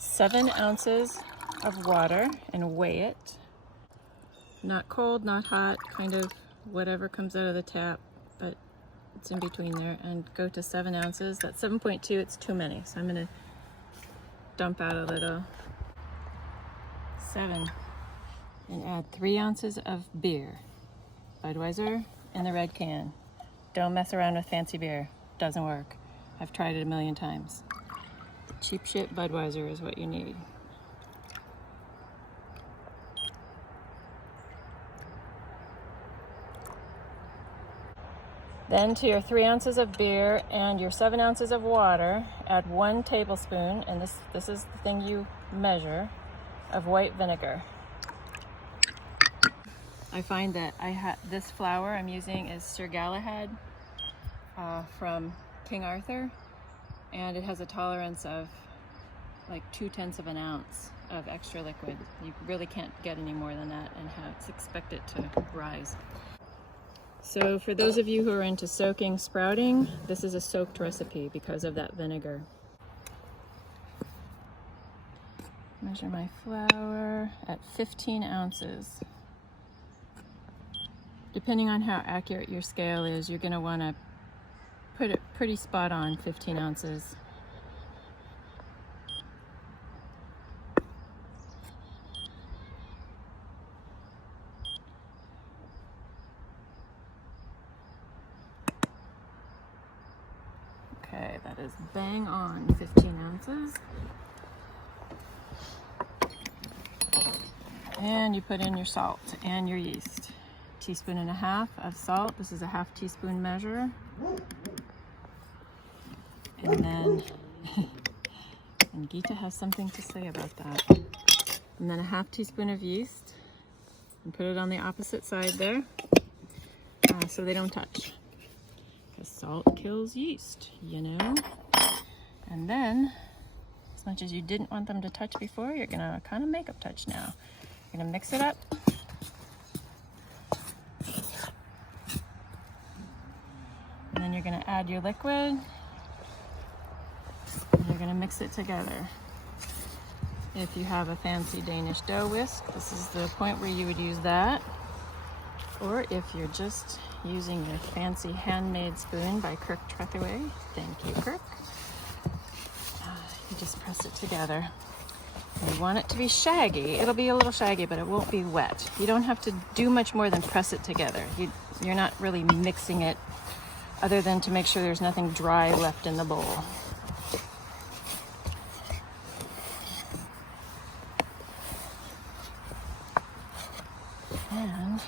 7 ounces of water and weigh it. Not cold, not hot, kind of whatever comes out of the tap, but it's in between there. And go to 7 ounces. That's 7.2, it's too many. So I'm gonna dump out a little. 7. And add 3 ounces of beer. Budweiser in the red can. Don't mess around with fancy beer. Doesn't work. I've tried it a million times. Cheap shit Budweiser is what you need. Then to your 3 ounces of beer and your 7 ounces of water, add 1 tablespoon, and this is the thing you measure, of white vinegar. I find that this flour I'm using is Sir Galahad from King Arthur, and it has a tolerance of like 2/10 of an ounce of extra liquid. You really can't get any more than that and expect it to rise. So for those of you who are into soaking sprouting, this is a soaked recipe because of that vinegar. Measure my flour at 15 ounces. Depending on how accurate your scale is, you're going to want to put it pretty spot on 15 ounces. Okay, that is bang on 15 ounces. And you put in your salt and your yeast. 1.5 teaspoons of salt. This is a 1/2 teaspoon measure. And then, and Gita has something to say about that. And then a 1/2 teaspoon of yeast. And put it on the opposite side there, so they don't touch. Because salt kills yeast, you know? And then, as much as you didn't want them to touch before, you're gonna kind of make them touch now. You're gonna mix it up. And then you're gonna add your liquid. And you're gonna mix it together. If you have a fancy Danish dough whisk, this is the point where you would use that. Or if you're just using your fancy handmade spoon by Kirk Trethewey, thank you, Kirk. You just press it together. And you want it to be shaggy. It'll be a little shaggy, but it won't be wet. You don't have to do much more than press it together. You're not really mixing it other than to make sure there's nothing dry left in the bowl. And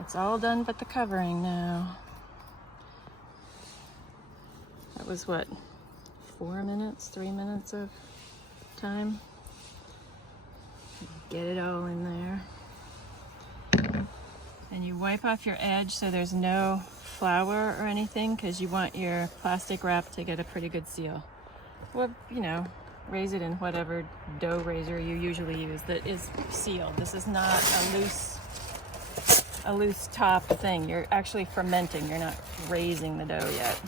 it's all done but the covering now. That was what, 4 minutes, 3 minutes of time? Get it all in there. And you wipe off your edge so there's no flour or anything, because you want your plastic wrap to get a pretty good seal. Well, you know, raise it in whatever dough raiser you usually use that is sealed. This is not a loose top thing. You're actually fermenting. You're not raising the dough yet.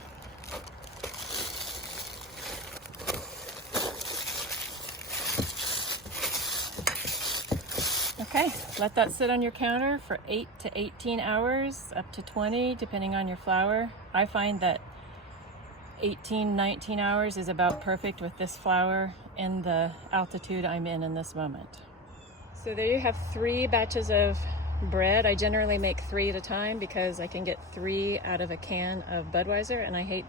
Okay, let that sit on your counter for 8 to 18 hours, up to 20, depending on your flour. I find that 18, 19 hours is about perfect with this flour in the altitude I'm in this moment. So there you have 3 batches of bread. I generally make 3 at a time because I can get 3 out of a can of Budweiser, and I hate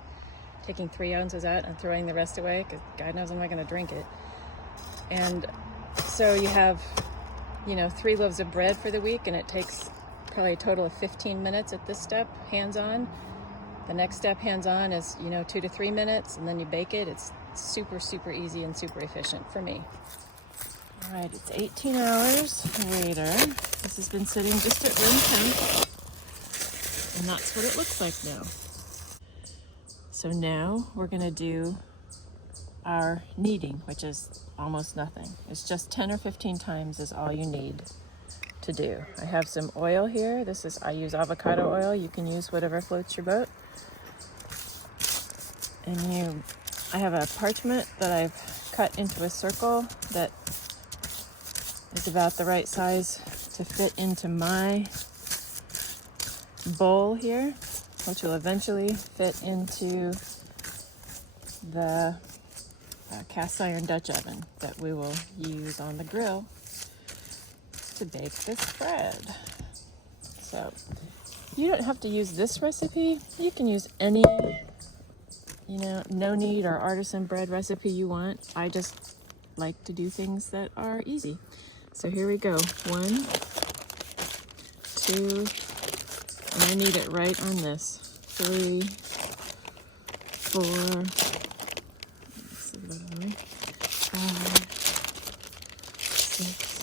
taking 3 ounces out and throwing the rest away because God knows I'm not going to drink it. And so you have, you know, 3 loaves of bread for the week, and it takes probably a total of 15 minutes at this step, hands-on. The next step, hands-on, is, you know, 2 to 3 minutes, and then you bake it. It's super, super easy and super efficient for me. All right, it's 18 hours later. This has been sitting just at room temp, and that's what it looks like now. So now we're gonna do our kneading, which is almost nothing. It's just 10 or 15 times is all you need to do. I have some oil here. I use avocado oil. You can use whatever floats your boat. And I have a parchment that I've cut into a circle that is about the right size to fit into my bowl here, which will eventually fit into the cast iron Dutch oven that we will use on the grill to bake this bread. So you don't have to use this recipe. You can use any, no-knead or artisan bread recipe you want. I just like to do things that are easy. So here we go. 1, 2, and I need it right on this. 3, 4, 5, 6,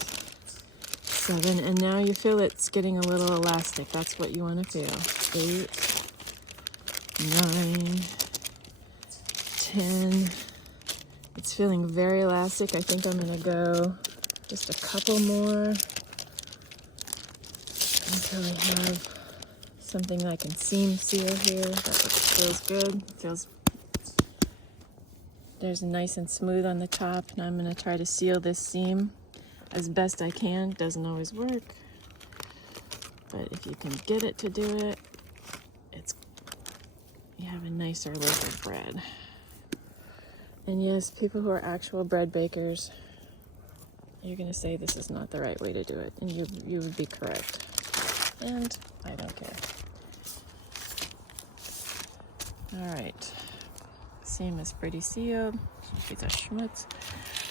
7, and now you feel it's getting a little elastic. That's what you want to feel. 8, 9, 10. It's feeling very elastic. I think I'm going to go just a couple more until I have something I can seam seal here. That feels good. There's nice and smooth on the top, and I'm going to try to seal this seam as best I can. Doesn't always work, but if you can get it to do it, you have a nicer loaf of bread. And yes, people who are actual bread bakers, you're going to say this is not the right way to do it, and you would be correct. And I don't care. All right, seam is pretty sealed. Piece of schmutz.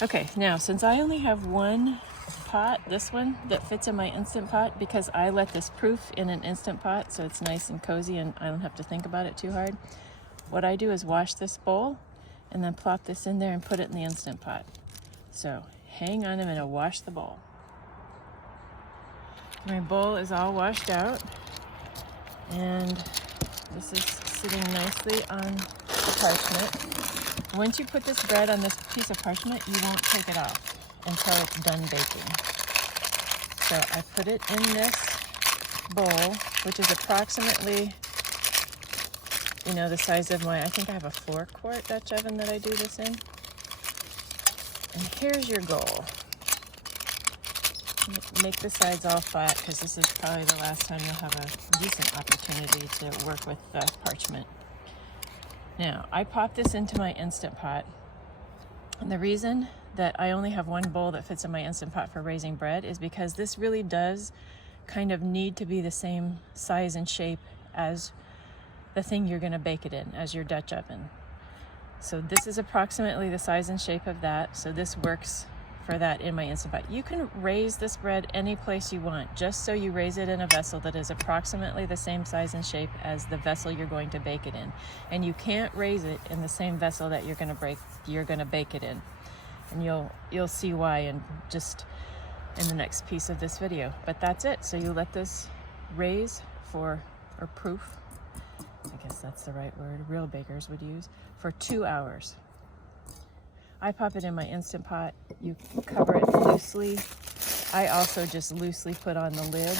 Okay, now since I only have one pot, this one, that fits in my Instant Pot, because I let this proof in an Instant Pot so it's nice and cozy and I don't have to think about it too hard. What I do is wash this bowl and then plop this in there and put it in the Instant Pot. So hang on, I'm going to wash the bowl. My bowl is all washed out, and this is sitting nicely on the parchment. Once you put this bread on this piece of parchment, you won't take it off until it's done baking. So I put it in this bowl, which is approximately, the size of I think I have a 4-quart Dutch oven that I do this in. And here's your goal. Make the sides all flat, because this is probably the last time you'll have a decent opportunity to work with the parchment. Now, I pop this into my Instant Pot, and the reason that I only have one bowl that fits in my Instant Pot for raising bread is because this really does kind of need to be the same size and shape as the thing you're going to bake it in, as your Dutch oven. So this is approximately the size and shape of that, so this works for that in my Instant Pot. You can raise this bread any place you want, just so you raise it in a vessel that is approximately the same size and shape as the vessel you're going to bake it in. And you can't raise it in the same vessel that you're going to bake it in. And you'll see why in the next piece of this video. But that's it. So you let this raise or proof, I guess that's the right word real bakers would use, for 2 hours. I pop it in my Instant Pot. You cover it loosely. I also just loosely put on the lid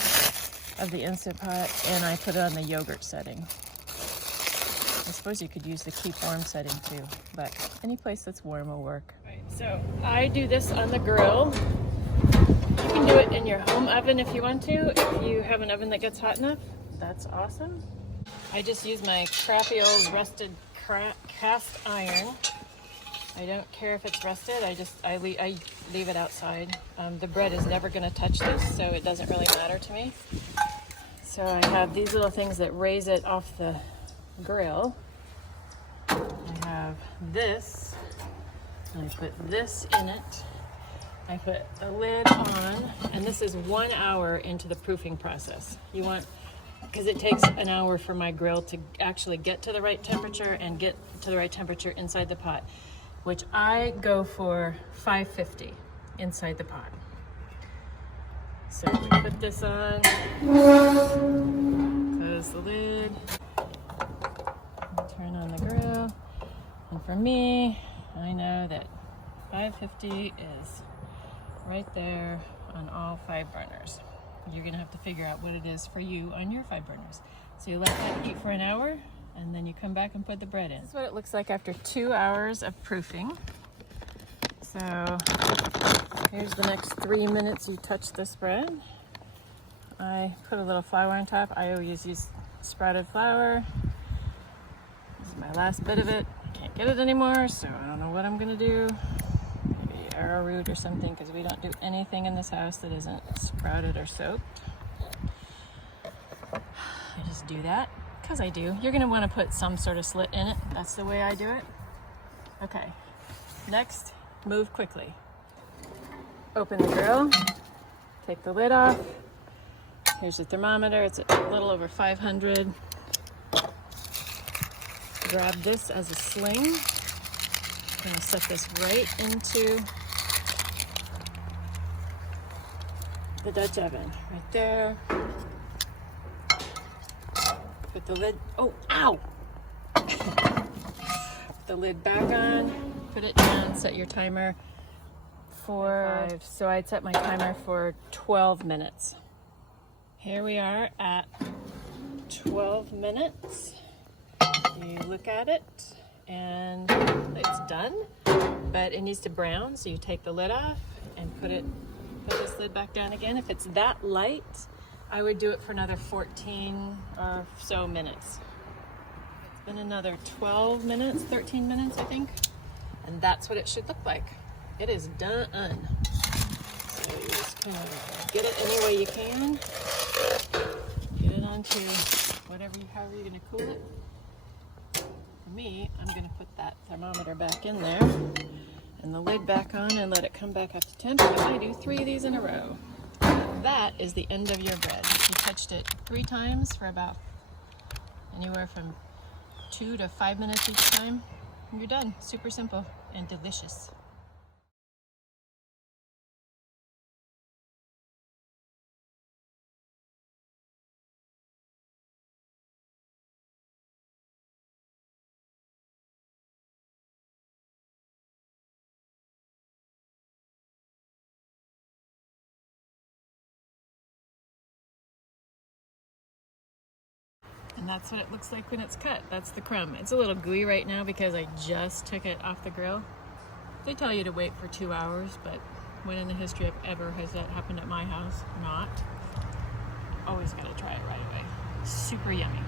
of the Instant Pot, and I put it on the yogurt setting. I suppose you could use the keep warm setting too, but any place that's warm will work. Right, so I do this on the grill. You can do it in your home oven if you want to. If you have an oven that gets hot enough, that's awesome. I just use my crappy old rusted cast iron. I don't care if it's rusted. I leave it outside. The bread is never going to touch this, so it doesn't really matter to me. So I have these little things that raise it off the grill. I have this. I put this in it. I put the lid on, and this is 1 hour into the proofing process. Because it takes an hour for my grill to actually get to the right temperature and get to the right temperature inside the pot, which I go for 550 inside the pot. So we put this on, close the lid, turn on the grill, and for me, I know that 550 is right there on all 5 burners. You're gonna have to figure out what it is for you on your 5 burners. So you let that heat for an hour, and then you come back and put the bread in. This is what it looks like after 2 hours of proofing. So here's the next 3 minutes you touch this bread. I put a little flour on top. I always use sprouted flour. This is my last bit of it. I can't get it anymore, so I don't know what I'm gonna do. Maybe arrowroot or something, because we don't do anything in this house that isn't sprouted or soaked. I just do that because I do. You're gonna want to put some sort of slit in it. That's the way I do it. Okay, next, move quickly. Open the grill, take the lid off. Here's the thermometer, it's a little over 500. Grab this as a sling. I'm gonna set this right into the Dutch oven, right there. Put the lid, oh, ow! Put the lid back on, put it down, set your timer for 5. So I'd set my timer for 12 minutes. Here we are at 12 minutes. You look at it and it's done, but it needs to brown, so you take the lid off and put this lid back down again. If it's that light, I would do it for another 14 or so minutes. It's been another 12 minutes, 13 minutes, I think. And that's what it should look like. It is done. So you just kind of get it any way you can. Get it onto however you're gonna cool it. For me, I'm gonna put that thermometer back in there and the lid back on and let it come back up to temp. I do 3 of these in a row. That is the end of your bread. You touched it 3 times for about anywhere from 2 to 5 minutes each time, and you're done. Super simple and delicious. And that's what it looks like when it's cut. That's the crumb. It's a little gooey right now because I just took it off the grill. They tell you to wait for 2 hours, but when in the history of ever has that happened at my house? Not. Always gotta try it right away. Super yummy.